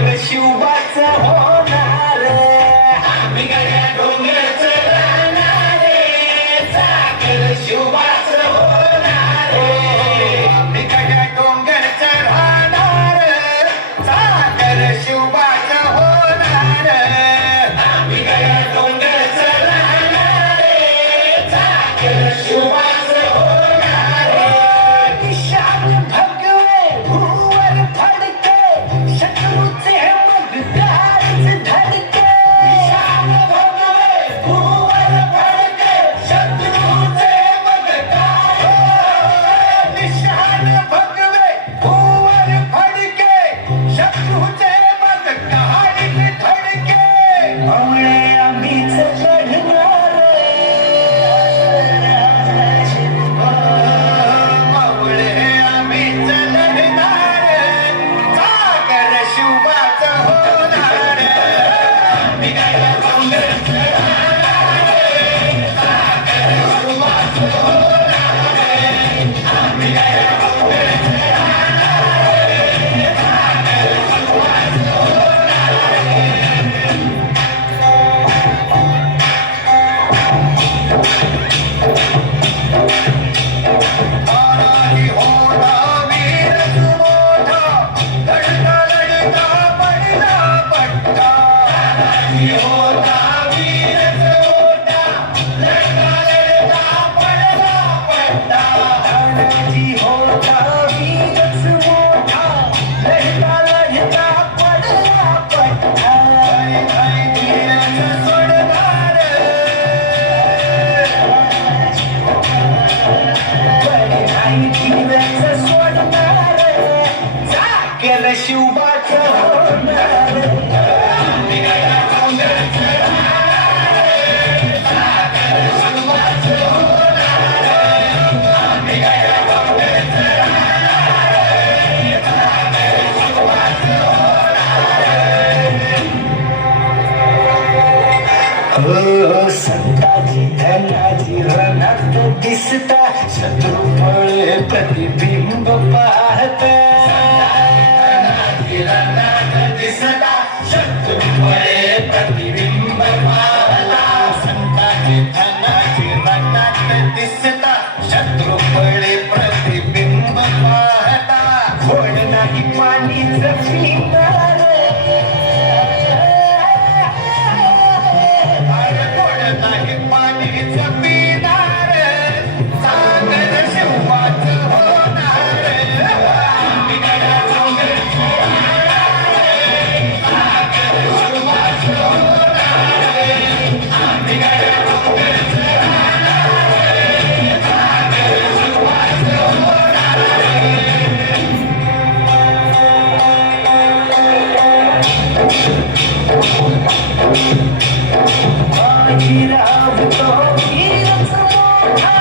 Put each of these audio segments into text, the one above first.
साखर शिवबाचं होणार, आम्ही गड्या डोंगरचं राहणार, साखर शिवबाचं होणार, आम्ही गड्या डोंगरचं राहणार, साखर शिवबाचं होणार, आम्ही गड्या डोंगरचं राहणार, साखर शिवबाचं होणार. निशाण भगवे भूवर फडके, शत्रूचे मग गारच धडके, निशाण भगवे भूवर फडके, शत्रूचे मग गार, निशाण भगवे भूवर फडके, शत्रूचे मग गारच धडके, अवळे आम्हीच लढणार, मावळे आम्हीच लढणार, साखर शिवबाचं होणार, आम्ही गड्या डोंगरचं राहणार, साखर शिवबाचं होणार, आम्ही गड्या डोंगरचं राहणार, साखर शिवबाचं तानाजी होता वीरच मोठा, लढता लढता पडला पट्टा, तानाजी होता वीरच मोठा, लढता लढता पडला पट्टा, तानाजी होता वीरच मोठा, लढता लढता पडला पट्टा, काही वीरच सोडणार, आई धीरच सोडणार, साखर शिवबाचं होणार, आम्ही गड्या डोंगरचं राहणार, साखर शिवबाचं होणार, आम्ही गड्या डोंगरचं राहणार, साखर शिवबाचं होणार. संताजी धनाजी रणात दिसता, शत्रू फळे प्रतिबिंब पाहत, संताजी रणात दिसता, शत्रू फळे प्रतिबिंब पाहता, संताजी धनाजी रणात दिसता, शत्रू फळे प्रतिबिंब पाहता, कोण नाही पाणीच पिणार, नाही पाणीच पिणार, साखर शिवबाचं होणार, आम्ही गड्या डोंगरचं राहणार, साखर शिवबाचं होणार, आम्ही गड्या डोंगरचं राहणार, साखर शिवबाचं होणार. बाजीराव तो वीरच मोठा,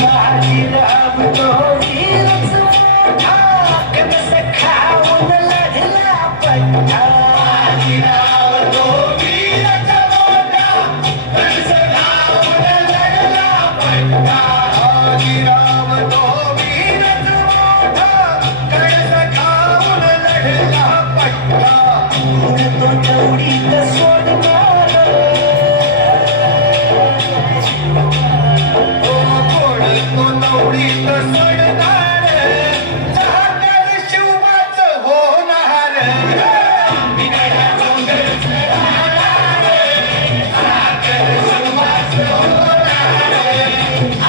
बाजीराव तो वीरच मोठा, कणस खाऊन लढला पट्टा, बाजीराव तो वीरच मोठा, कणस खाऊन लढला पट्टा, बाजीराव तो वीरच मोठा, कणस खाऊन लढला पट्टा, तो तेवढीच सोडणार, तो तेवढीच सोडणार, साखर शिवबाचं होणार, आम्ही गड्या डोंगरचं राहणार, साखर शिवबाचं होणार,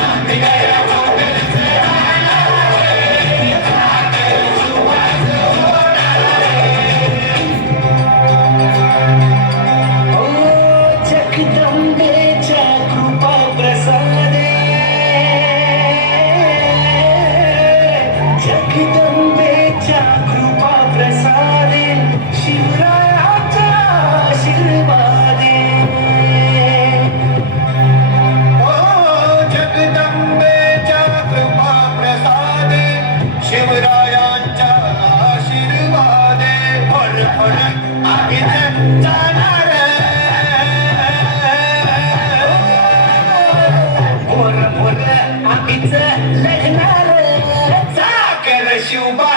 आम्ही गड्या डोंगरचं राहणार, साखर शिवबाचं होणार. जगदंबेच्या कृपा प्रसादे, जगदंबेच्या कृपा प्रसादे, शिवरायाचा आशीर्वादे, जगदंबेच्या कृपा प्रसादे, शिवरायांच्या आशीर्वादे, फळ फळ आम्ही जाणार, आम्हीच लढणार, साखर शिवबा